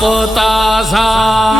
પોતા સા.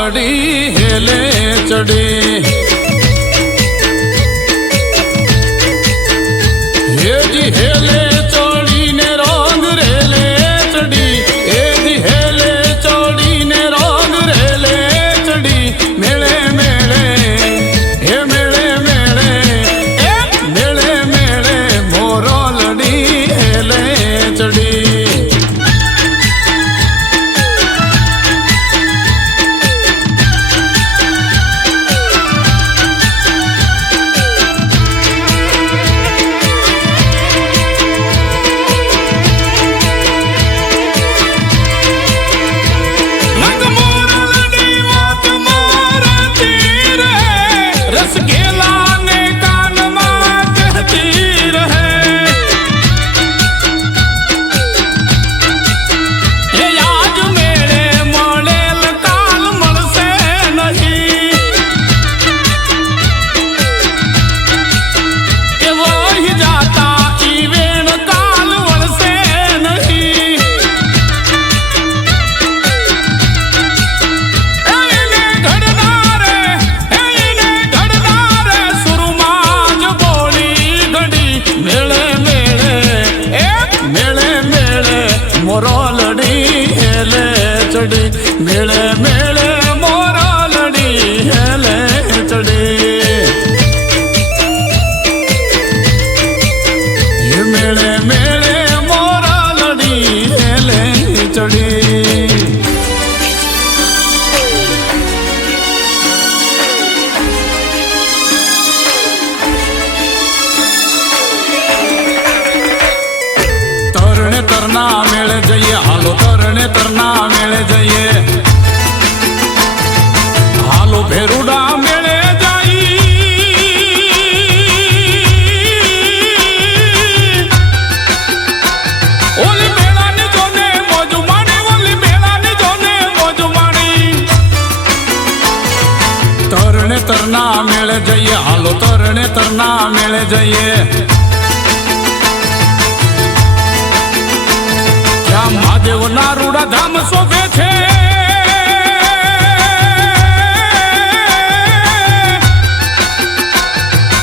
dirty દેવના રૂડા ધામ શોભે છે.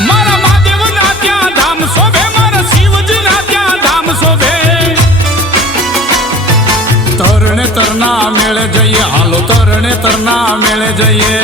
મારા મહાદેવના ત્યાં ધામ શોભે, મારા શિવજીના ત્યાં ધામ શોભે. તરણે તરના મેળે જઈએ, હાલો તરણે તરના મેળે જઈએ.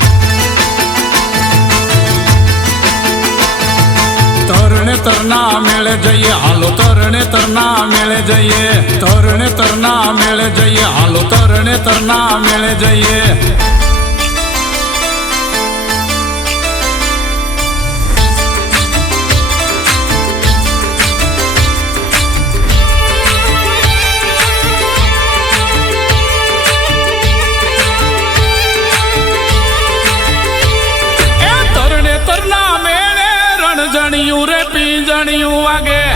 તરણે તરના મેળે જઈએ. હાલો તરણે તરના મેળે જઈએ. તરણે તરના મેળે જઈએ. હાલો તરણે તરના મેળે જઈએ. ஜனியுரே ઉજણ્યું વાગે